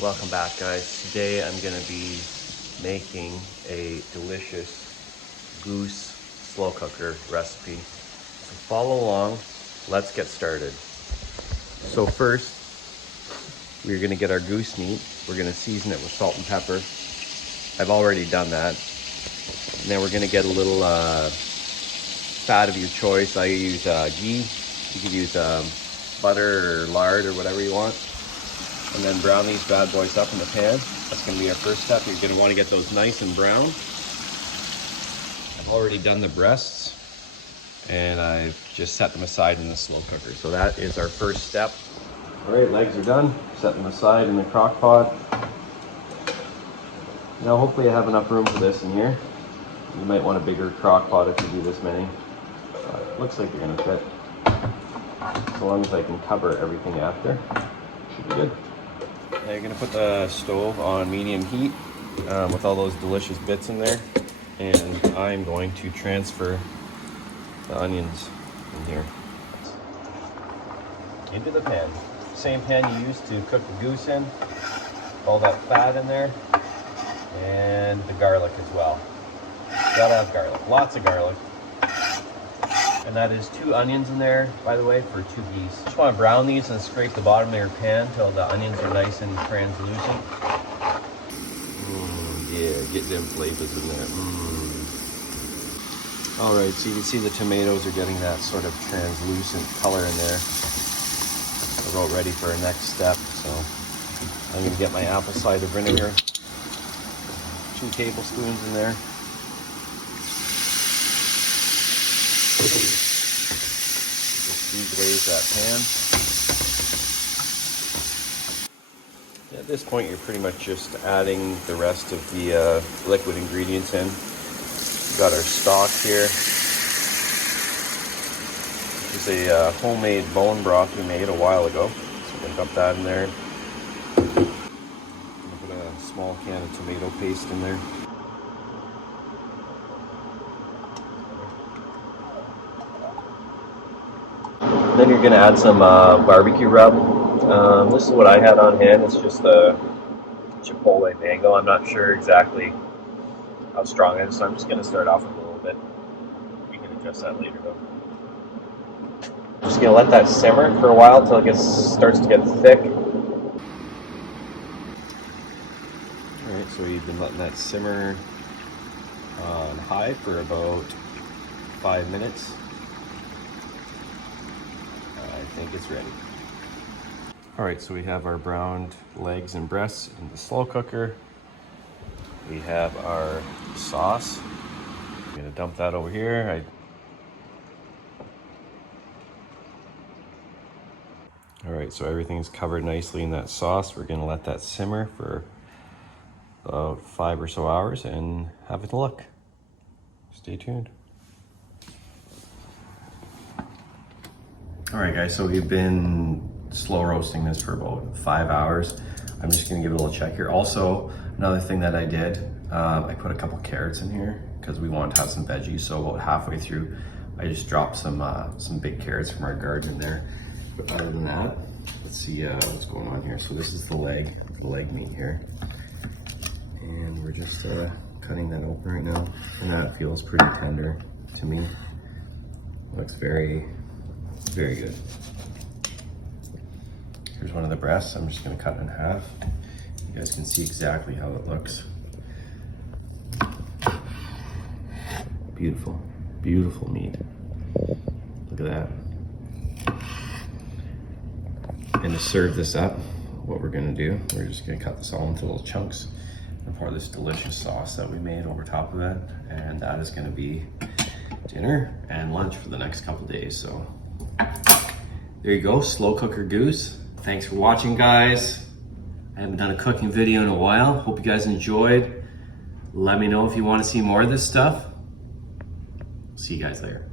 Welcome back, guys. Today I'm going to be making a delicious goose slow cooker recipe. So follow along. Let's get started. So first, we're going to get our goose meat. We're going to season it with salt and pepper. I've already done that. And then we're going to get a little fat of your choice. I use ghee. You could use butter or lard or whatever you want. And then brown these bad boys up in the pan. That's going to be our first step. You're going to want to get those nice and brown. I've already done the breasts and I've just set them aside in the slow cooker. So that is our first step. All right, legs are done. Set them aside in the crock pot. Now hopefully I have enough room for this in here. You might want a bigger crock pot if you do this many. But looks like they're going to fit. As long as I can cover everything after, should be good. Now you're going to put the stove on medium heat with all those delicious bits in there, and I'm going to transfer the onions in here into the pan. Same pan you used to cook the goose in. All that fat in there, and the garlic as well. Gotta have garlic, lots of garlic. And that is 2 onions in there, by the way, for 2 geese. Just want to brown these and scrape the bottom of your pan till the onions are nice and translucent. Yeah, get them flavors in there. All right, so you can see the tomatoes are getting that sort of translucent color in there. We're about ready for our next step. So I'm going to get my apple cider vinegar. 2 tablespoons in there. Deglaze that pan. At this point, you're pretty much just adding the rest of the liquid ingredients in. We've got our stock here. This is a homemade bone broth we made a while ago. So we're going to dump that in there. I'm going to put a small can of tomato paste in there. Then you're going to add some barbecue rub. This is what I had on hand. It's just a chipotle mango. I'm not sure exactly how strong it is, so I'm just going to start off with a little bit. You can adjust that later though. Just going to let that simmer for a while until it starts to get thick. Alright, so we've been letting that simmer on high for about 5 minutes. I think it's ready. All right, so we have our browned legs and breasts in the slow cooker. We have our sauce. I'm gonna dump that over here. All right, so everything's covered nicely in that sauce. We're gonna let that simmer for about 5 or so hours and have a look. Stay tuned. All right, guys, so we've been slow roasting this for about 5 hours. I'm just gonna give it a little check here. Also, another thing that I did, I put a couple carrots in here because we wanted to have some veggies. So about halfway through, I just dropped some big carrots from our garden in there. But other than that, let's see what's going on here. So this is the leg meat here. And we're just cutting that open right now. And that feels pretty tender to me. Looks very good. Here's one of the breasts. I'm just going to cut it in half. You guys can see exactly how it looks. Beautiful, beautiful meat. Look at that. And to serve this up, what we're going to do, we're just going to cut this all into little chunks and pour this delicious sauce that we made over top of it. And that is going to be dinner and lunch for the next couple days. So there you go, slow cooker goose. Thanks for watching, guys. I haven't done a cooking video in a while. Hope you guys enjoyed. Let me know if you want to see more of this stuff. See you guys later.